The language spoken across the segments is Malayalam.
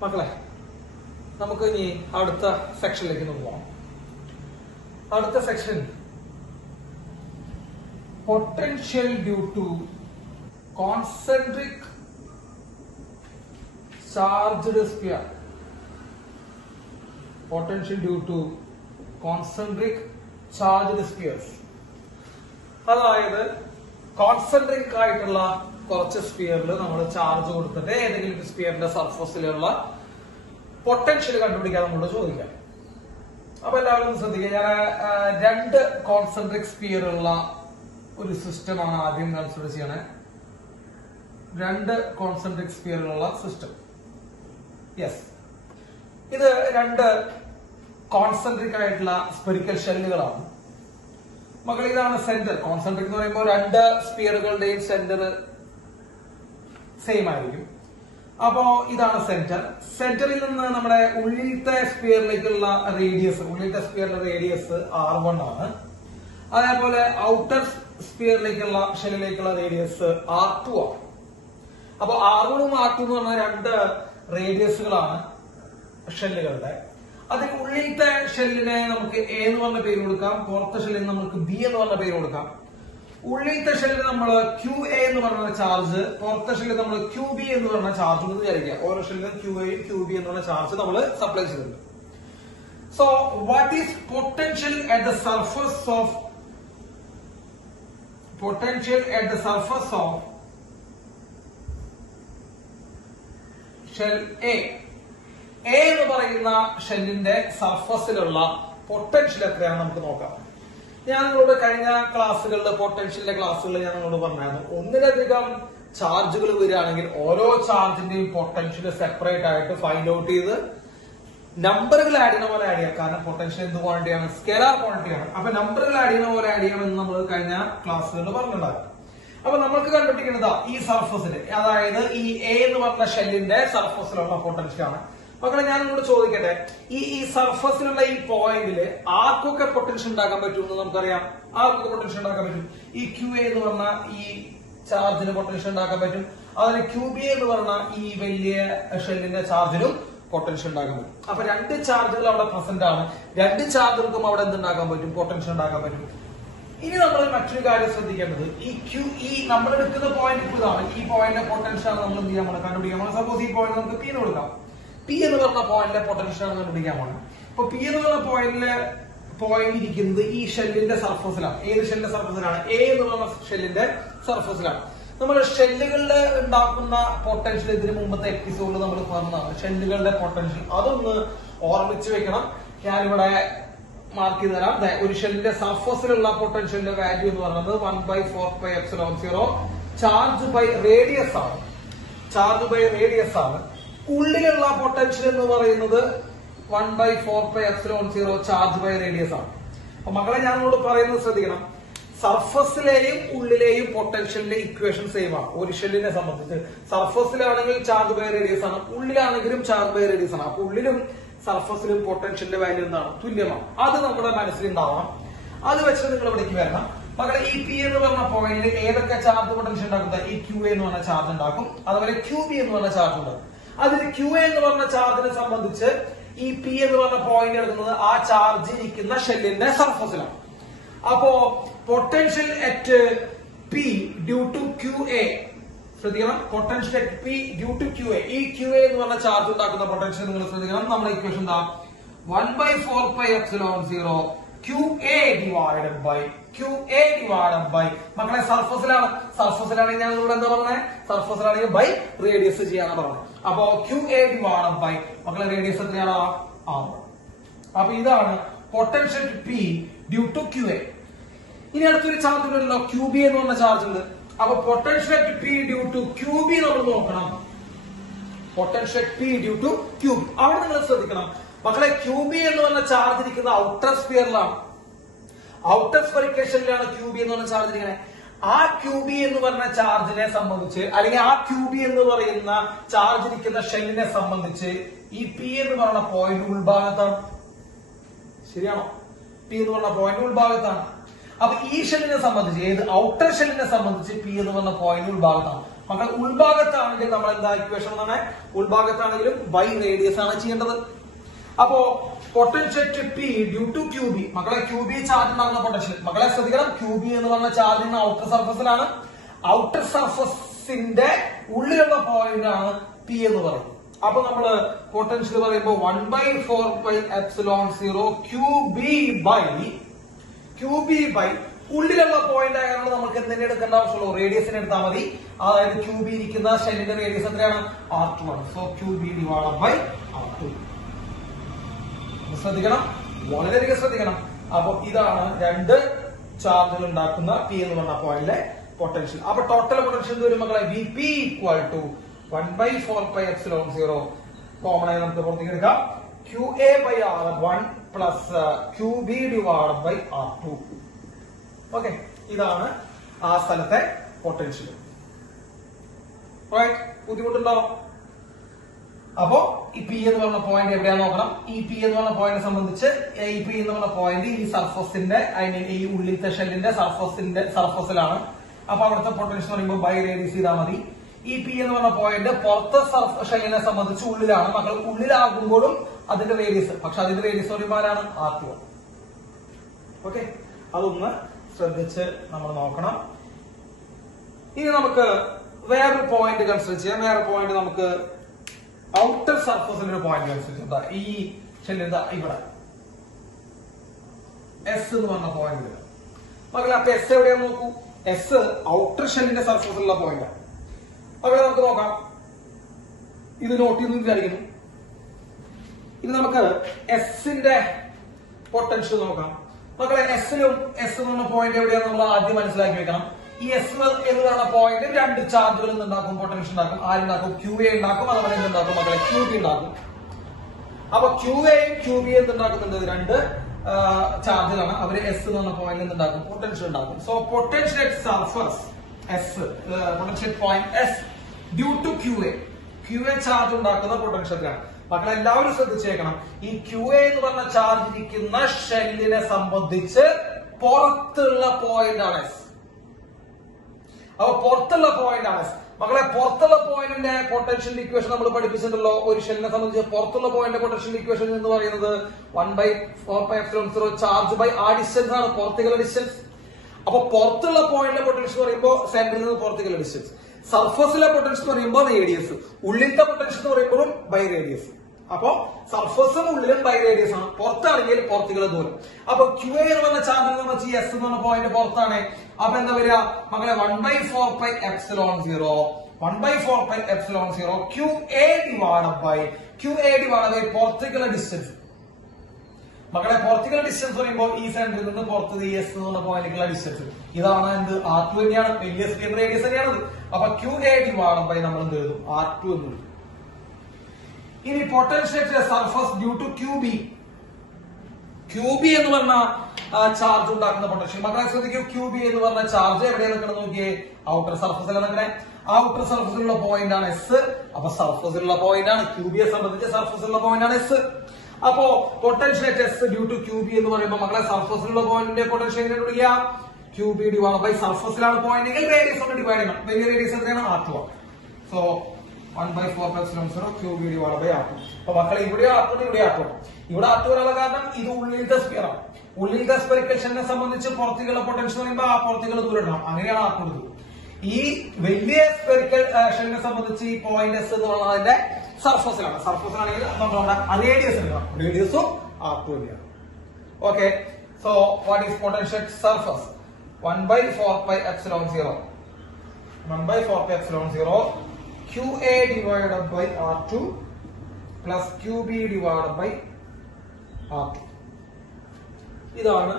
മക്കളെ, നമുക്ക് ഇനി അടുത്ത സെക്ഷനിലേക്ക് പോകാം. അടുത്ത section potential due to concentric charged sphere. Potential due to concentric charged spheres. അതായത് കോൺസെൻട്രിക് ആയിട്ടുള്ള കുറച്ച് സ്ഫിയറിൽ നമ്മൾ ചാർജ് കൊടുത്തിട്ട് ഏതെങ്കിലും സ്ഫിയറിന്റെ സർഫസിലുള്ള പൊട്ടൻഷ്യൽ കണ്ടുപിടിക്കാൻ നമ്മളോട് ചോദിക്കാം. അപ്പൊ എല്ലാവരും ശ്രദ്ധിക്കുക. ഞാൻ രണ്ട് കോൺസെൻട്രിക് സ്ഫിയറുള്ള ഒരു സിസ്റ്റമാണ് ആദ്യം കൺസിഡർ ചെയ്യണേ. രണ്ട് കോൺസെൻട്രിക് സ്ഫിയറുള്ള സിസ്റ്റം. യെസ്, ഇത് രണ്ട് കോൺസെൻട്രിക് ആയിട്ടുള്ള സ്പെറിക്കൽ ഷെല്ലുകളാണ്. മക്കൾ, ഇതാണ് സെന്റർ. കോൺസെൻട്രിക് എന്ന് പറയുമ്പോൾ രണ്ട് സ്ഫിയറുകളുടെയും സെന്റർ സെയിം ആയിരിക്കും. അപ്പോ ഇതാണ് സെന്റർ. സെന്ററിൽ നിന്ന് നമ്മുടെ ഉള്ളിലത്തെ സ്ഫിയറിലേക്കുള്ള റേഡിയസ്, ഉള്ളിലത്തെ സ്ഫിയറിന്റെ റേഡിയസ് R1 ആണ്. അതേപോലെ ഔട്ടർ സ്ഫിയറിലേക്കുള്ള ഷെല്ലിലേക്കുള്ള റേഡിയസ് R2 ആണ്. അപ്പൊ R1 ഉം R2 എന്ന് പറഞ്ഞ രണ്ട് റേഡിയസുകളാണ് ഷെല്ലുകളുടെ. അതിൽ ഉള്ളിലത്തെ ഷെല്ലിനെ നമുക്ക് A എന്ന് പറഞ്ഞ പേര് കൊടുക്കാം, പുറത്തെ ഷെല്ലിന് നമുക്ക് B എന്ന് പറഞ്ഞ പേര് കൊടുക്കാം. ഉള്ളിലത്തെ ഷെല്ലിന് നമ്മൾ QA എന്ന് പറഞ്ഞ ചാർജ്, പുറത്തെ ഷെല്ലിന് നമ്മൾ QB എന്ന് പറഞ്ഞ ചാർജ് എന്ന് വിചാരിക്കുക. ഓരോ ഷെല്ലിനും QA QB എന്ന് പറഞ്ഞ ചാർജ് നമ്മൾ സപ്ലൈ ചെയ്തിട്ടുണ്ട്. So what is potential at the surface of shell A? A എന്ന് പറയുന്ന ഷെല്ലിന്റെ സർഫസിലുള്ള പൊട്ടൻഷ്യൽ എത്രയാണ് നമുക്ക് നോക്കാം. ഞാൻ നിങ്ങളോട് കഴിഞ്ഞ ക്ലാസ്സുകളിൽ, പൊട്ടൻഷ്യലിന്റെ ക്ലാസ്സുകളിൽ ഞാൻ നിങ്ങളോട് പറഞ്ഞായിരുന്നു, ഒന്നിലധികം ചാർജുകൾ വരികയാണെങ്കിൽ ഓരോ ചാർജിന്റെയും പൊട്ടൻഷ്യൽ സെപ്പറേറ്റ് ആയിട്ട് ഫൈൻഡ് ഔട്ട് ചെയ്ത് നമ്പറുകൾ ആഡ് ചെയ്യുന്ന പോലെ ആഡ് ചെയ്യാം. കാരണം പൊട്ടൻഷ്യൽ എന്ത് ക്വാണ്ടിറ്റിയാണ്? സ്കെലാർ ക്വാണ്ടിറ്റിയാണ്. അപ്പൊ നമ്പറുകൾ ആഡ് ചെയ്യുന്ന പോലെ ആഡ് ചെയ്യാമെന്ന് നമ്മൾ കഴിഞ്ഞ ക്ലാസ്സുകളിൽ പറഞ്ഞിട്ടുണ്ടായിരുന്നു. അപ്പൊ നമ്മൾക്ക് കണ്ടുപിടിക്കുന്നത് ഈ സർഫസില്, അതായത് ഈ A എന്ന് പറഞ്ഞ ഷെല്ലിന്റെ സർഫസിലുള്ള പൊട്ടൻഷ്യൽ ആണ്. മക്കളെ, ഞാൻ നിങ്ങളോട് ചോദിക്കട്ടെ, ഈ സർഫസിലുള്ള ഈ പോയിന്റില് ആർക്കൊക്കെ പൊട്ടൻഷ്യൽ ഉണ്ടാക്കാൻ പറ്റുമെന്ന് നമുക്കറിയാം. ആർക്കൊക്കെ പൊട്ടൻഷ്യൽ ഉണ്ടാക്കാൻ പറ്റും? ഈ QA എന്ന് പറഞ്ഞ ഈ ചാർജിന് പൊട്ടൻഷ്യൽ ഉണ്ടാക്കാൻ പറ്റും. അതിന് QB എന്ന് പറഞ്ഞ ഈ വലിയ ഷെല്ലിന്റെ ചാർജിനും പൊട്ടൻഷ്യൽ ഉണ്ടാക്കാൻ പറ്റും. അപ്പൊ രണ്ട് ചാർജുകൾ അവിടെ പ്രസന്റ് ആണ്. രണ്ട് ചാർജുകൾക്കും അവിടെ എന്തുണ്ടാക്കാൻ പറ്റും? പൊട്ടൻഷ്യൽ ഉണ്ടാക്കാൻ പറ്റും. ഇനി നമ്മൾ മറ്റൊരു കാര്യം ശ്രദ്ധിക്കേണ്ടത്, ഈ നമ്മൾ എടുക്കുന്ന പോയിന്റ് ഇതാണ്. ഈ പോയിന്റിന്റെ പൊട്ടൻഷ്യൽ ആണ് നമ്മൾ എന്ത് ചെയ്യാൻ പോകണം? കണ്ടുപിടിക്കാൻ പോകണം. സപ്പോസ് ഈ പോയിന്റ് നമുക്ക് P എന്ന് കൊടുക്കാം. P എന്ന് പറഞ്ഞ പോയിന്റിലെ പൊട്ടൻഷ്യൽ ആണ് കണ്ടുപിടിക്കാൻ പോകണം. അപ്പൊ P എന്ന് പറഞ്ഞ പോയിന്റ് ഇരിക്കുന്നത് ഈ ഷെല്ലിന്റെ സർഫസിലാണ്. ഏത് ഷെല്ലിന്റെ സർഫസിലാണ്? A എന്ന് പറഞ്ഞ ഷെല്ലിന്റെ സർഫസിലാണ്. നമ്മൾ ഷെല്ലുകളിൽ ഉണ്ടാക്കുന്ന പൊട്ടൻഷ്യൽ ഇതിന് മുമ്പത്തെ എപ്പിസോഡിൽ നമ്മൾ പറഞ്ഞതാണ്. ഷെല്ലുകളുടെ പൊട്ടൻഷ്യൽ അതൊന്ന് ഓർമ്മിച്ച് വെക്കണം. ഞാനിവിടെ മാർക്ക് ചെയ്ത് തരാം. ഒരു ഷെല്ലിന്റെ സർഫസിലുള്ള പൊട്ടൻഷ്യലിന്റെ വാല്യൂ എന്ന് പറയുന്നത് 1/4πε0 ചാർജ് ബൈ റേഡിയസ് ആണ്. ചാർജ് ബൈ റേഡിയസ് ആണ്. ഉള്ളിലുള്ള പൊട്ടൻഷ്യൽ എന്ന് പറയുന്നത് 1/4πε0 ചാർജ് ബൈ റേഡിയസ് ആണ്. അപ്പൊ മക്കളെ, ഞാൻ നിങ്ങളോട് പറയുന്നത് ശ്രദ്ധിക്കണം. സർഫസിലെയും ഉള്ളിലെയും പൊട്ടൻഷ്യലിന്റെ ഇക്വേഷൻ സെയിം ആണ്. ഒരു ഷെല്ലിനെ സംബന്ധിച്ച് സർഫസിലാണെങ്കിൽ ചാർജ് ബൈ റേഡിയസ് ആണ്, ഉള്ളിലാണെങ്കിലും ചാർജ് ബൈ റേഡിയസ് ആണ്. അപ്പൊ ഉള്ളിലും സർഫസിലും പൊട്ടൻഷ്യലിന്റെ വാല്യൂ എന്താണ്? തുല്യമാണ്. അത് നമ്മുടെ മനസ്സിലുണ്ടാവണം. അത് വെച്ചിട്ട് നിങ്ങൾ ഇവിടേക്ക് വരണം. മക്കളെ, ഈ P എന്ന് പറഞ്ഞ പോയിന്റിൽ ഏതൊക്കെ ചാർജ് പൊട്ടൻഷ്യൽ ഉണ്ടാക്കുന്നത്? ഈ QA എന്ന് പറഞ്ഞ ചാർജ് ഉണ്ടാക്കും. അതുപോലെ QB എന്ന് പറഞ്ഞ ചാർജ് ഉണ്ടാക്കും. അതിൽ QA എന്ന് പറഞ്ഞ ചാർജിനെ സംബന്ധിച്ച് ഈ P എന്ന് പറഞ്ഞ പോയിന്റ് എടുക്കുന്നത് ആ ചാർജ് ഇരിക്കുന്ന ഷെല്ലിന്റെ സർഫസിലാണ്. അപ്പോ potential at P due to QA, ശ്രദ്ധിക്കണം, potential at P due to QA. ഈ QA എന്ന് പറഞ്ഞ ചാർജ് ഉണ്ടാക്കുന്ന പൊട്ടൻഷ്യൽ നിങ്ങൾ ശ്രദ്ധിക്കണം. നമ്മുടെ ഇക്വേഷൻ എന്താ? 1/4πε0 QA ഡിവൈഡഡ് ബൈ മക്കളെ സർഫസിലാണെങ്കിൽ ഞാൻ നിങ്ങളോട് എന്താ പറഞ്ഞത്? സർഫസിലാണെങ്കിൽ ബൈ റേഡിയസ് ചെയ്യാനാണ് പറഞ്ഞത്. അപ്പോ QA ഡിവൈഡഡ് ബൈ മക്കളെ റേഡിയസ് എത്രയാണ്? R. അപ്പൊ ഇതാണ് potential P due to QA. ഇനി അടുത്തൊരു ചാർജ് ഉണ്ടല്ലോ, QB എന്ന് പറഞ്ഞ ചാർജ് ഉണ്ട്. അപ്പൊ potential P due to QB നമ്മൾ നോക്കണം. Potential P due to QB. അവിടെ നിങ്ങൾ ശ്രദ്ധിക്കണം മക്കളെ, QB എന്ന് പറഞ്ഞ ചാർജ് ഇരിക്കുന്ന ഔട്ടർ സ്ഫിയറിലാണ്. ഔട്ടർ സ്പെറിക്കേഷനിലാണ് QB എന്ന് പറഞ്ഞ ചാർജ് ഇരിക്കുന്നത്. ആ QB എന്ന് പറഞ്ഞ ചാർജിനെ സംബന്ധിച്ച്, അല്ലെങ്കിൽ ആ QB എന്ന് പറയുന്ന ചാർജ് ഇരിക്കുന്ന ഷെല്ലിനെ സംബന്ധിച്ച് ഈ P എന്ന് പറഞ്ഞ പോയിന്റ് ഉൾഭാഗത്താണ്. ശരിയാണോ? P എന്ന് പറഞ്ഞ പോയിന്റ് ഉൾഭാഗത്താണ്. അപ്പൊ ഈ ഷെല്ലിനെ സംബന്ധിച്ച്, ഏത് ഔട്ടർ ഷെല്ലിനെ സംബന്ധിച്ച് P എന്ന് പറഞ്ഞ പോയിന്റ് ഉൾഭാഗത്താണ്. മക്കൾ ഉൾഭാഗത്താണെങ്കിൽ നമ്മൾ എന്താ ഇക്വേഷൻ എന്നാണ്, ഉൾഭാഗത്താണെങ്കിലും ബൈ റേഡിയസ് ആണ് ചെയ്യേണ്ടത്. അപ്പോ potential P due to Q B, മക്കളെ ക്യൂ ബി ചാർജ് ഉണ്ടാകുന്ന പൊട്ടൻഷ്യൽ, മക്കളെ ശ്രദ്ധിക്കണം, ക്യൂ ബി എന്ന് പറഞ്ഞ ചാർജ് ഔട്ടർ സർഫസിലാണ്. ഔട്ടർ സർഫസിന്റെ ഉള്ളിലുള്ള പോയിന്റ് ആണ് പി എന്ന് പറയുന്നത്. അപ്പൊ നമ്മള് പൊട്ടൻഷ്യൽ പറയുമ്പോൾ 1/4πε0 QB ബൈ ഉള്ളിലുള്ള പോയിന്റ് ആയതുകൊണ്ട് നമുക്ക് എന്തിനെ എടുക്കേണ്ട ആവശ്യമുള്ളൂ, റേഡിയസിന് എടുത്താൽ മതി. അതായത് ക്യൂ ബി ഇരിക്കുന്ന ഷെല്ലിന്റെ റേഡിയസ് എത്രയാണ്, R2. So QB divided by R2. ശ്രദ്ധിക്കണം, വളരെയധികം ശ്രദ്ധിക്കണം. അപ്പൊ ഇതാണ് രണ്ട് ചാർജുകൾ ഉണ്ടാക്കുന്ന പി എന്ന് പറഞ്ഞ പോയിന്റിലെ പൊട്ടൻഷ്യൽ. അപ്പൊ ടോട്ടൽ പൊട്ടൻഷ്യൽ വരും മക്കളെ VP ഈക്വൽ ടു 1/4πε0 കോമൺ ആയി നമുക്ക് പുറത്തേക്ക് എടുക്കാം, QA by R1 plus QB divided by R2. Okay, ഇതാണ് ആ സ്ഥലത്തെ പൊട്ടൻഷ്യൽ. റൈറ്റ്, ബുദ്ധിമുട്ടുണ്ടോ? അപ്പോ ഈ പി എന്ന് പറഞ്ഞ പോയിന്റ് എവിടെയാ നോക്കണം. ഈ പി എന്ന് പറഞ്ഞ പോയിന്റിനെ സംബന്ധിച്ച് ഈ പി എന്ന് പറഞ്ഞ പോയിന്റ് ഈ സർഫസിന്റെ ഈ ഉള്ളിലത്തെ ഷെല്ലിന്റെ സർഫസിലാണ്. അപ്പൊ അവിടുത്തെ പൊട്ടൻഷ്യൽ പറയുമ്പോൾ ബൈ റേഡിയസ് ചെയ്താൽ മതി. ഈ പി എന്ന് പറഞ്ഞ പോയിന്റ് പുറത്തെ ഷെല്ലിനെ സംബന്ധിച്ച് ഉള്ളിലാണ്. മക്കൾ ഉള്ളിലാകുമ്പോഴും അതിന്റെ റേഡിയസ്, പക്ഷെ അതിന്റെ റേഡിയസ് പറയുമ്പോൾ ആരാണ്, R2. ഓക്കെ, അതൊന്ന് ശ്രദ്ധിച്ച് നമ്മൾ നോക്കണം. ഇനി നമുക്ക് വേറൊരു പോയിന്റ് കൺസിഡർ ചെയ്യാം. വേറെ പോയിന്റ് നമുക്ക് ഔട്ടർ സർഫസിന്റെ ഒരു പോയിന്റ് കൺസിഡർ ചെയ്യാം. ഈ ഷെല്ലിന്റെ ഇവിടെ എസ് എന്ന് പറഞ്ഞ പോയിന്റ് മക്കളെ. അപ്പൊ എസ് എവിടെയാന്ന് നോക്കൂ, എസ് ഔട്ടർ ഷെല്ലിന്റെ സർഫസിലുള്ള പോയിന്റ്. മക്കളെ നമുക്ക് നോക്കാം, ഇത് നോട്ട് ചെയ്ത് വിചാരിക്കുന്നു. ഇനി നമുക്ക് എസിന്റെ പൊട്ടൻഷ്യൽ നോക്കാം. മക്കളെ എസിലും എസ് എന്ന് പറഞ്ഞ പോയിന്റ് എവിടെയാന്ന് നമ്മൾ ആദ്യം മനസ്സിലാക്കി വെക്കണം. ഈ എസ് എന്ന് പറയുന്ന പോയിന്റ് രണ്ട് ചാർജുകൾ ഉണ്ടാക്കും, പൊട്ടൻഷ്യൽ ഉണ്ടാക്കും. ആരുണ്ടാക്കും, QA ഉണ്ടാക്കും. അതുപോലെ എന്തുണ്ടാക്കും മക്കളെ, QB ഉണ്ടാക്കും. അപ്പൊ QAയും QB എന്തുണ്ടാക്കുന്നുണ്ട്, രണ്ട് ചാർജുകളാണ്. അവര് എസ് എന്ന് പറഞ്ഞ പോയിന്റ് എന്തുണ്ടാക്കും, പൊട്ടൻഷ്യൽ ഉണ്ടാക്കും. So potential at surface S, potential point S due to QA charge ഉണ്ടാക്കുന്ന പൊട്ടൻഷ്യലാണ്. മക്കളെ എല്ലാവരും ശ്രദ്ധിച്ചേക്കണം, ഈ QA എന്ന് പറഞ്ഞ ചാർജ് ഇരിക്കുന്ന ഷെല്ലിനെ സംബന്ധിച്ച് പുറത്തുള്ള പോയിന്റ് ആണ് എസ്. അപ്പൊ പുറത്തുള്ള പോയിന്റ് ആണ് എസ്. മക്കളെ പുറത്തുള്ള പോയിന്റിന്റെ പൊട്ടൻഷ്യൽ ഇക്വേഷൻ നമ്മൾ പഠിപ്പിച്ചിട്ടുണ്ടല്ലോ. ഒരു ഷെല്ലിനെ സംബന്ധിച്ച് പുറത്തുള്ള പോയിന്റ് പൊട്ടൻഷ്യൽ ഇക്വേഷൻ എന്ന് പറയുന്നത് 1/4πε0 ചാർജ് ബൈ ആ ഡിസ്റ്റൻസ് ആണ്, പുറത്തേക്കുള്ള ഡിസ്റ്റൻസ്. അപ്പൊ പുറത്തുള്ള പോയിന്റിലെ പൊട്ടൻഷ്യൽ പറയുമ്പോൾ സെന്ററിൽ നിന്ന് പുറത്തേക്കുള്ള ഡിസ്റ്റൻസ്, സർഫസിലെ പൊട്ടൻഷ്യൽ പറയുമ്പോൾ റേഡിയസ്, ഉള്ളിലത്തെ പൊട്ടൻഷ്യൽ എന്ന് പറയുമ്പോഴും ബൈ റേഡിയസ്. അപ്പോ സർഫസും ഉള്ളിലും ബൈ റേഡിയസ് ആണ്, പുറത്താണെങ്കിൽ പുറത്തേക്കുള്ള ദൂരം. അപ്പൊ QA എന്ന് പറഞ്ഞ ചാർജ് എന്ന് പറഞ്ഞാൽ എസ് എന്ന് പറഞ്ഞ പോയിന്റ് പുറത്താണ്. അപ്പൊ എന്താ വരിക മക്കളെ, 1/4πε0 QA ഡിവൈഡഡ് ബൈ പുറത്തേക്കുള്ള ഡിസ്റ്റൻസ്. മക്കളെ പുറത്തേക്കുള്ള ഡിസ്റ്റൻസ് പറയുമ്പോൾ ഈ സെന്ററിൽ നിന്ന് പുറത്ത് ഈ എസ് എന്നുള്ള പോയിന്റിലേക്കുള്ള ഡിസ്റ്റൻസ് ഇതാണ്. എന്ത്, R2 തന്നെയാണ്, വലിയ സ്കെയിൽ റേഡിയസ് തന്നെയാണത്. അപ്പൊ QA ഡിവൈഡഡ് ബൈ നമ്മൾ എന്ത് എഴുതും, R2 എന്ന് എഴുതും. ഇനി potential surface due to QB എന്ന് പറഞ്ഞ ചാർജ് ഉണ്ടാക്കുന്ന പൊട്ടൻഷ്യൽ. മക്കളെ ശ്രദ്ധിക്കൂ, QB എന്ന് പറഞ്ഞ ചാർജ് എവിടെയാണ് നിൽക്കണം നോക്കിയേ, ഔട്ടർ സർഫസിലാണ് നിൽക്കണേ. ഔട്ടർ സർഫസിലുള്ള പോയിന്റ് ആണ് എസ്. അപ്പൊ സർഫസിലുള്ള പോയിന്റ് ആണ്, QBയെ സംബന്ധിച്ച് സർഫസിലുള്ള പോയിന്റ് ആണ് എസ്. അപ്പോ potential S due to QB എന്ന് പറയുമ്പോൾ മക്കളെ സർഫസിലുള്ള പോയിന്റിന്റെ പൊട്ടൻഷ്യൽ എങ്ങനെ വിളിക്കുക, QB ഡിവൈഡ് ബൈ സർഫസിലാണ് പോയിന്റ് എങ്കിൽ റേഡിയസ് കൊണ്ട് ഡിവൈഡ് ചെയ്യണം. വലിയ റേഡിയസ് എത്രയാണ്, R2 ആണ്. So 1/4πε0 QB divide by R2. അപ്പൊ മക്കളെ ഇവിടെ R2 ഇവിടെ R2. ഇവിടെ R2 വരാനുള്ള കാരണം ഇത് ഉള്ളിലത്തെ സ്ഫിയർ ആണ്. ഉള്ളിലത്തെ സ്ഫെറിക്കൽ ഷെല്ലിനെ സംബന്ധിച്ച് പുറത്തേക്കുള്ള പൊട്ടൻഷ്യൽ പറയുമ്പോൾ ആ പുറത്തേക്കുള്ള ദൂരം ഇടണം. അങ്ങനെയാണ് R2 എടുത്തത്. ഈ വലിയ സ്ഫെറിക്കൽ ഷെല്ലിനെ സംബന്ധിച്ച് ഈ പോയിന്റ് എസ് എന്ന് പറഞ്ഞാൽ അതിന്റെ സർഫസിലാണ്. സർഫസിലാണെങ്കിൽ നമ്മുടെ റേഡിയസ് എടുക്കണം, റേഡിയസും R2 തന്നെയാണ്. Okay, so what is potential surface, 1/4πε0 QA divided by R2 plus QB divided by R2. ഇതാണ്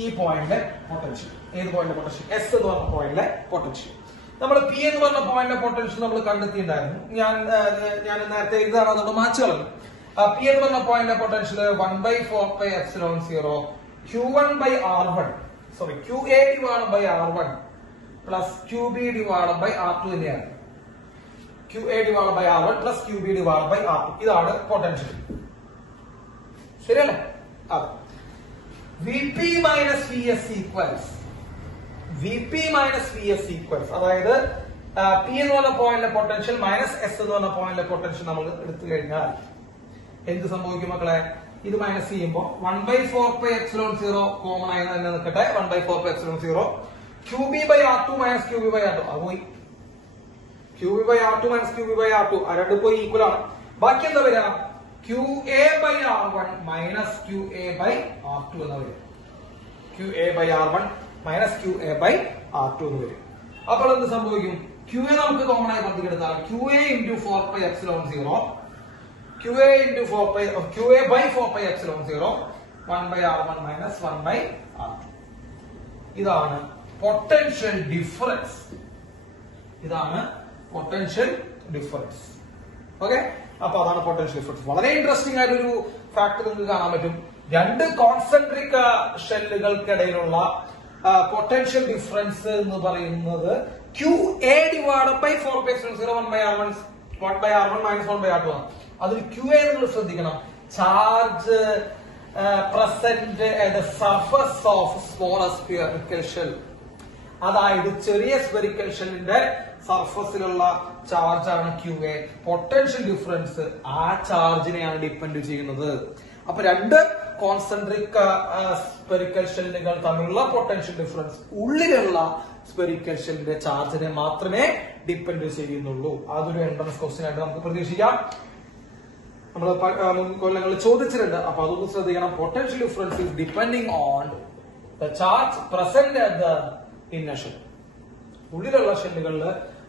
ഈ പോയിന്റിലെ പൊട്ടൻഷ്യൽ. ഏത് പോയിന്റിലെ പൊട്ടൻഷ്യൽ, എസ് എന്ന് പറഞ്ഞ പോയിന്റിലെ പൊട്ടൻഷ്യൽ. നമ്മൾ പി എന്ന് പറഞ്ഞ പോയിന്റിലെ പൊട്ടൻഷ്യൽ നമ്മൾ കണ്ടെത്തിയിട്ടുണ്ടായിരുന്നു. ഞാൻ നേരത്തെ ഇതാണ്, അതുകൊണ്ട് മാച്ച് കളഞ്ഞു. പി എന്ന് പറഞ്ഞ പോയിന്റിലെ potential 1/4πε0 Q1 by R1, sorry QA divided by R1 plus QB divided by R2 തന്നെയാണ്. QA divided by R1 plus QB divided by R2. ഇതാണ് പൊട്ടൻഷ്യൽ. ശരിയല്ലേ? അതെ. VP minus VS equals അതായത് പി എന്ന് പറഞ്ഞ പോയിന്റിലെ പൊട്ടൻഷ്യൽ മൈനസ് എസ് എന്ന് പറഞ്ഞ പോയിന്റിലെ പൊട്ടൻഷ്യൽ നമ്മൾ എടുത്തു കഴിഞ്ഞാൽ എന്ത് സംഭവിക്കും മക്കളെ? ഇത് മൈനസ് ചെയ്യുമ്പോൾ 1/4πε0 കോമൺ ആയി തന്നെ നിൽക്കട്ടെ. 1/4πε0 QB by R2 minus QB by R2 അത് പോയി. QB by R2 minus QB by R2 രണ്ടും പോയി ഈക്വൽ ആണ്. ബാക്കി എന്താ വരിക? QA by R1 minus QA by R2 എന്ന് വരും. QA by R1 minus QA by R2 എന്ന് വരും. അപ്പോൾ എന്ത് സംഭവിക്കും? QA നമുക്ക് കോമൺ ആയി പുറത്തേക്കെടുത്താൽ QA into 4πε0 QA into 4π QA by 4πε0 1 by R1 minus 1 by R2. ഇതാണ് പൊട്ടൻഷ്യൽ ഡിഫറൻസ്. ഇതാണ് പൊട്ടൻഷ്യൽ ഡിഫറൻസ്. ഓക്കെ, അപ്പൊ അതാണ് പൊട്ടൻഷ്യൽ ഡിഫറൻസ്. വളരെ ഇൻട്രസ്റ്റിംഗ് ആയിട്ടൊരു ഫാക്ട് നിങ്ങൾക്ക് കാണാൻ പറ്റും. രണ്ട് കോൺസെൻട്രിക് ഷെല്ലുകൾക്കിടയിലുള്ള പൊട്ടൻഷ്യൽ ഡിഫറൻസ് എന്ന് പറയുന്നത് QA divided by 4πε0 1 by R1 minus 1 by R2 ആണ്. അതിൽ QA നിങ്ങൾ ശ്രദ്ധിക്കണം. Charge present at the surface of smaller spherical shell. അതായത് ചെറിയ സ്ഫെറിക്കൽ ഷെല്ലിന്റെ സർഫസിലുള്ള ചാർജ് ആണ് QA. പൊട്ടൻഷ്യൽ ഡിഫറൻസ് ആ ചാർജിനെയാണ് ഡിപ്പെൻഡ് ചെയ്യുന്നത്. അപ്പൊ രണ്ട് കോൺസെൻട്രിക് സ്ഫെറിക്കൽ ഷെല്ലുകൾ തമ്മിലുള്ള പൊട്ടൻഷ്യൽ ഡിഫറൻസ് ഉള്ളിലുള്ള സ്ഫെറിക്കൽ ഷെല്ലിന്റെ ചാർജിനെ മാത്രമേ ഡിപ്പെൻഡ് ചെയ്യുന്നുള്ളൂ. അതൊരു എൻട്രൻസ് ക്വസ്റ്റ്യൻ ആയിട്ട് നമുക്ക് പ്രതീക്ഷിക്കാം. നമ്മൾ കൊല്ലങ്ങളിൽ ചോദിച്ചിട്ടുണ്ട്. അപ്പൊ അതൊന്ന് ശ്രദ്ധിക്കണം. Potential difference is depending on the charge present at the inner shell. ഉള്ളിലുള്ള ഷെല്ലുകളിൽ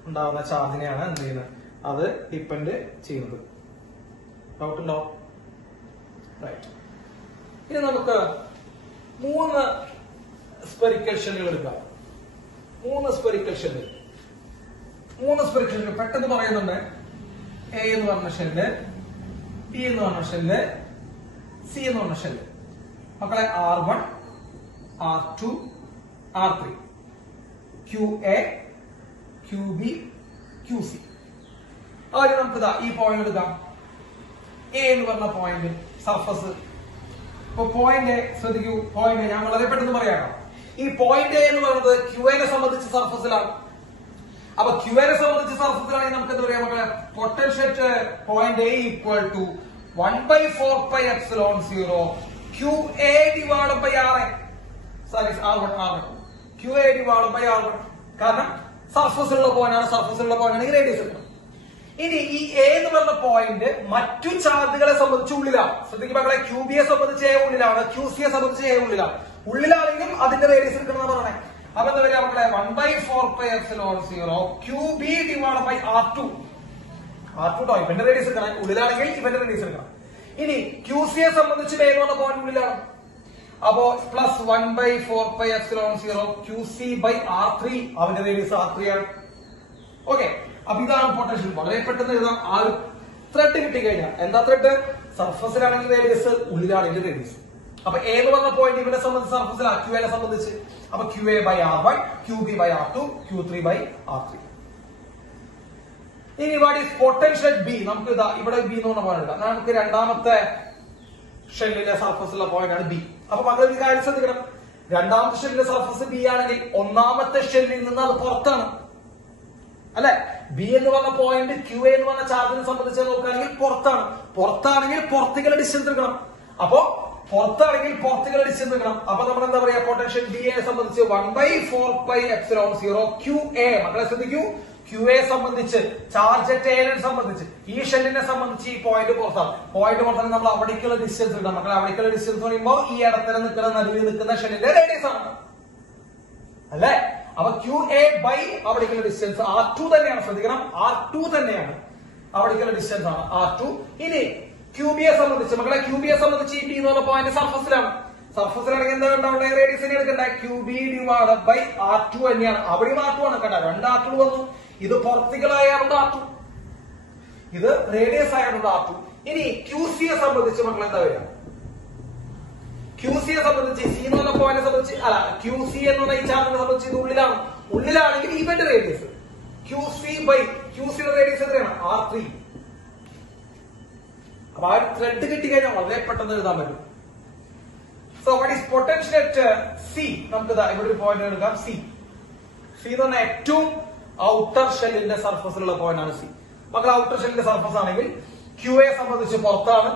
ഉണ്ടാകുന്ന ചാർജിനെയാണ് എന്ത് ചെയ്യുന്നത്? അത് ഡിപ്പെൻഡ് ചെയ്യുന്നത്. ഡൗട്ട് ഉണ്ടോ? റൈറ്റ്. ഇനി നമുക്ക് 3 സ്ഫെറിക്കൽ ഷെല്ലുകൾ എടുക്കാം. 3 സ്ഫെറിക്കൽ ഷെല്ലുകൾ പെട്ടെന്ന് പറയുന്നുണ്ട്. എ എന്ന് പറഞ്ഞ ഷെല്ല്, ബി എന്ന് പറഞ്ഞ ഷെല്ല്, സി എന്ന് പറഞ്ഞ ഷെല്ല്. മക്കളെ R1 R2 R3 QA QB QC. ആദ്യം നമുക്ക് ഈ പോയിന്റ് എടുക്കാം. എ എന്ന് പറഞ്ഞ പോയിന്റ് സർഫസ്. ഇപ്പൊ പോയിന്റ് ശ്രദ്ധിക്കൂ. പോയിന്റ് ഞാൻ വളരെ പെട്ടെന്ന് പറയാം. ഈ പോയിന്റ് എ എന്ന് പറയുന്നത് QA സംബന്ധിച്ച് സർഫസിലാണ്. അപ്പൊ QA സംബന്ധിച്ച് സർഫസിലാണെങ്കിൽ നമുക്ക് എന്താ പറയാ മക്കളെ? Potential point A equal to 1/4πε0 QA divided by R1. QA divided by R1. കാരണം സർഫസിലുള്ള പോയിന്റാണ്. സർഫസിലുള്ള പോയിന്റ് ആണെങ്കിൽ റേഡിയസ് എടുക്കണം. ഇനി ഈ എ എന്ന് പറഞ്ഞ പോയിന്റ് മറ്റു ചാർജുകളെ സംബന്ധിച്ച് ഉള്ളിലാണ്. ശ്രദ്ധിക്കുക മക്കളെ, QB യെ സംബന്ധിച്ച് എ ഉള്ളിലാണ്, QC യെ സംബന്ധിച്ച് എ ഉള്ളിലാണ്. ഉള്ളിലാണെങ്കിലും അതിന്റെ റേഡിയസ് എടുക്കണം എന്ന് പറഞ്ഞേ. അപ്പൊ എന്താ പറയാ മക്കളെ? 1/4πε0 QB divided by R2. R2 ഇവന്റെ റേഡിയസ് എടുക്കണം. ഉള്ളിലാണെങ്കിൽ ഇവന്റെ റേഡിയസ് എടുക്കണം. ഇനി QC യെ സംബന്ധിച്ച് എ എന്ന് പറഞ്ഞ പോയിന്റ് ഉള്ളിലാണ്. അപ്പോ പ്ലസ് 1/4πε0 QC by R3. അവന്റെ റേഡിയസ് R3 ആണ്. ഓക്കെ, അപ്പൊ ഇതാണ് പൊട്ടൻഷ്യൽ. വളരെ പെട്ടെന്ന് എഴുതാം. ആ ഒരു ത്രെഡ് കിട്ടിക്കഴിഞ്ഞാൽ എന്താ ത്രെഡ്? സർഫസിലാണെങ്കിൽ റേഡിയസ്, ഉള്ളിലാണെങ്കിൽ റേഡിയസ്. അപ്പൊ എ എന്ന് പറഞ്ഞ പോയിന്റ് ഇവനെ സംബന്ധിച്ച് സർഫസിലാണ്, QA സംബന്ധിച്ച്. അപ്പൊ QA by R1 QB by R2 Q3 by R3. ഇനി വാട്ട് ഈസ് പൊട്ടൻഷ്യൽ ബി? നമുക്ക് ഇതാ ഇവിടെ ബി എന്ന് പറഞ്ഞ പോയിന്റ് എടുക്കാം. നമുക്ക് രണ്ടാമത്തെ ഷെല്ലിന്റെ സർഫസിലുള്ള പോയിന്റ് ആണ് ബി. അപ്പൊ മക്കൾ ഈ കാര്യം ശ്രദ്ധിക്കണം. രണ്ടാമത്തെ ഷെല്ലിന്റെ സർഫസ് ബി ആണെങ്കിൽ ഒന്നാമത്തെ ഷെല്ലിൽ നിന്ന് അത് പുറത്താണ് അല്ലെ? ബി എന്ന് പറഞ്ഞ പോയിന്റ് QA എന്ന് പറഞ്ഞ ചാർജിനെ സംബന്ധിച്ച് നോക്കുകയാണെങ്കിൽ പുറത്താണ്. പുറത്താണെങ്കിൽ പുറത്തേക്കുള്ള ഡിസ്റ്റൻസ് എടുക്കണം. അപ്പോ പുറത്താണെങ്കിൽ പുറത്തേക്കുള്ള ഡിസ്റ്റൻസ് എടുക്കണം. അപ്പൊ നമ്മൾ എന്താ പറയാ? പൊട്ടൻഷ്യൽ ബി യെ സംബന്ധിച്ച് 1/4πε0 QA. മക്കളെ ശ്രദ്ധിക്കൂ. QA സംബന്ധിച്ച് ചാർജ് എനെ സംബന്ധിച്ച് ഈ ഷെല്ലിനെ സംബന്ധിച്ച് ഈ പോയിന്റ് പുറത്താണ്. പോയിന്റ് പുറത്താണ് നമ്മൾ അവിടേക്കുള്ള ഡിസ്റ്റൻസ് എടുക്കണം. മക്കളെ അവിടേക്കുള്ള ഡിസ്റ്റൻസ് പറയുമ്പോൾ ഈ ഇടത്തിന് നിൽക്കുന്ന നടുവിൽ നിൽക്കുന്ന ഷെല്ലിന്റെ റേഡിയസ് ആണ് അല്ലെ? അപ്പൊ QA ബൈ അവിടേക്കുള്ള ഡിസ്റ്റൻസ് R2 തന്നെയാണ്. ശ്രദ്ധിക്കണം, R2 തന്നെയാണ് അവിടേക്കുള്ള ഡിസ്റ്റൻസ് ആണ് R2. ഇനി QB യെ സംബന്ധിച്ച് മക്കളെ, QB യെ സംബന്ധിച്ച് ഈ ബി എന്ന് പറഞ്ഞ പോയിന്റ് സർഫസിലാണ്. സർഫസിലാണെങ്കിൽ എന്താ ഉണ്ടാവുക? റേഡിയസിനെ എടുക്കണ്ട. QB divided by R2 തന്നെയാണ്. അവിടെയും R2 ആണ് കേട്ടോ. 2 R2 വന്നു. ഇത് പുറത്തേക്കുള്ളായതുകൊണ്ട് R2, ഇത് റേഡിയസ് ആയതുകൊണ്ട് R2. ഇനി QC യെ സംബന്ധിച്ച് മക്കൾ എന്താ വരിക? QC യെ സംബന്ധിച്ച് സി എന്ന് പറഞ്ഞ പോയിന്റിനെ സംബന്ധിച്ച് അല്ല, QC എന്ന് പറഞ്ഞ ഈ ചാർജിനെ സംബന്ധിച്ച് ഇത് ഉള്ളിലാണ്. ഉള്ളിലാണെങ്കിൽ ഇവന്റെ റേഡിയസ് QC by QCയുടെ റേഡിയസ് എത്രയാണ്? R3. അപ്പൊ ആ ത്രെഡ് കിട്ടിക്കഴിഞ്ഞാൽ വളരെ പെട്ടെന്ന് എഴുതാൻ പറ്റും. So what is potential at C? നമുക്ക് ഇവിടെ ഒരു പോയിന്റ് എടുക്കാം. C എന്ന് പറഞ്ഞാൽ ഏറ്റവും ഔട്ടർ ഷെല്ലിന്റെ സർഫസിലുള്ള പോയിന്റ് ആണ് സി. മക്കൾ ഔട്ടർ ഷെല്ലിന്റെ സർഫസ് ആണെങ്കിൽ ക്യു എ സംബന്ധിച്ച് പുറത്താണ്,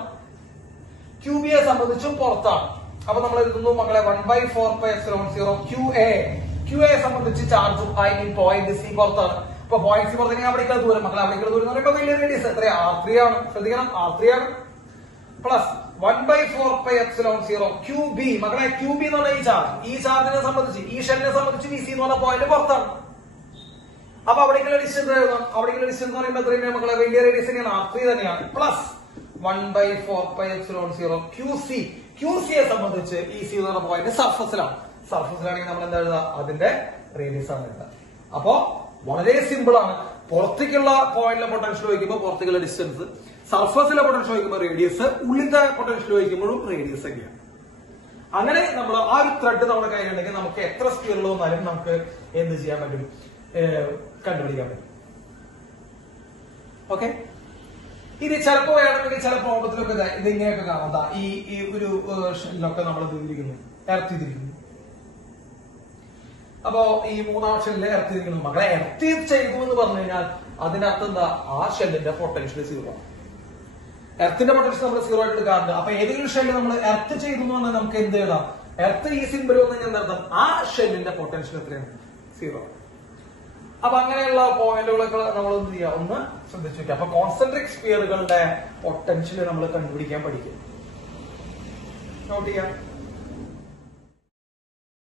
ക്യൂ ബി യെ സംബന്ധിച്ചും പുറത്താണ്. അപ്പൊ നമ്മൾ എഴുതുന്നു മക്കളെ 1/4πε0 ക്യു എ സംബന്ധിച്ച് ചാർജും ഐ മീൻ പോയിന്റ് സി പുറത്താണ്. അപ്പൊ പോയിന്റ് സി പുറത്തേക്ക് അവിടേക്കുള്ള ദൂരം മക്കളെ അവിടേക്കുള്ള ദൂരം എന്ന് പറയുമ്പോൾ വലിയ റേഡിയസ് എത്രയാ R3 ആണ്. ശ്രദ്ധിക്കണം R3 ആണ്. പ്ലസ് 1/4πε0 ക്യൂ ബി മക്കളെ ക്യൂ ബി എന്ന് പറഞ്ഞാൽ ഈ ചാർജിനെ സംബന്ധിച്ച് ഈ ഷെല്ലിനെ സംബന്ധിച്ച് വി സി എന്ന് പറഞ്ഞ പോയിന്റ് പുറത്താണ്. അപ്പൊ അവിടേക്കുള്ള ഡിസ്റ്റൻസ് എഴുതാം. അവിടേക്കുള്ള ഡിസ്റ്റൻസ് എന്ന് പറയുമ്പോൾ എത്രയാണ് മക്കളെ വലിയ റേഡിയസ് തന്നെയാണ് R3 തന്നെയാണ്. പ്ലസ് 1/4πε0 ക്യൂ സിയെ സംബന്ധിച്ച് ഈ സി എന്ന് പറഞ്ഞ പോയിന്റ് സർഫസിലാണെങ്കിൽ നമ്മൾ എന്താ എഴുതുക, അതിന്റെ റേഡിയസ് ആണ് എഴുതുക. അപ്പോ വളരെ സിമ്പിൾ ആണ്. പുറത്തേക്കുള്ള പോയിന്റിലെ പൊട്ടൻഷ്യൽ വയ്ക്കുമ്പോൾ പുറത്തേക്കുള്ള ഡിസ്റ്റൻസ്, സർഫസിലെ പൊട്ടൻഷ്യൽ വയ്ക്കുമ്പോൾ റേഡിയസ്, ഉള്ളിന്റെ പൊട്ടൻഷ്യൽ വയ്ക്കുമ്പോഴും റേഡിയസ് ഒക്കെയാണ്. അങ്ങനെ നമ്മൾ ആ ഒരു ത്രെഡ് നമ്മുടെ കയ്യിലുണ്ടെങ്കിൽ നമുക്ക് എത്ര സ്ക്വയറുകൾ വന്നാലും നമുക്ക് എന്ത് ചെയ്യാൻ പറ്റും, കണ്ടുപിടിക്കാൻ പറ്റും. ഓക്കെ. ഇത് ചിലപ്പോ വേണമെങ്കിൽ ചില പ്രോബ്ലത്തിലൊക്കെ ഇത് ഇങ്ങനെയൊക്കെ കാണാം. ഈ ഒരു ഷെല്ലിലൊക്കെ നമ്മൾ ഇതിരിക്കുന്നു, എർത്ത് ചെയ്തിരിക്കുന്നു. അപ്പോ ഈ മൂന്നാം ഷെല്ലിൽ എർത്ത് ചെയ്തിരിക്കുന്നു. മകളെ എർത്ത് ചെയ്തു എന്ന് പറഞ്ഞു കഴിഞ്ഞാൽ അതിന്റെ അർത്ഥം എന്താ, ആ ഷെല്ലിന്റെ പൊട്ടൻഷ്യൽ സീറോ. എർത്തിന്റെ പൊട്ടൻഷ്യൽ നമ്മൾ സീറോ ആയിട്ട് എടുക്കാറുണ്ട്. അപ്പൊ ഏതെങ്കിലും ഷെല്ല് നമ്മൾ എർത്ത് ചെയ്തു എന്ന് പറഞ്ഞാൽ നമുക്ക് എന്ത് എഴുതാം, എർത്ത് ഈ സിമ്പിൾ വന്നു കഴിഞ്ഞാൽ എന്താ അർത്ഥം, ആ ഷെല്ലിന്റെ പൊട്ടൻഷ്യൽ എത്രയാണ്, സീറോ. അപ്പൊ അങ്ങനെയുള്ള പോയിന്റുകളൊക്കെ നമ്മൾ എന്ത് ചെയ്യുക, ഒന്ന് ശ്രദ്ധിച്ചു വെക്കുക. അപ്പൊ കോൺസെൻട്രിക് സ്ഫിയറുകളുടെ പൊട്ടൻഷ്യൽ നമ്മൾ കണ്ടുപിടിക്കാൻ പഠിക്കും. നോട്ട് ചെയ്യാം.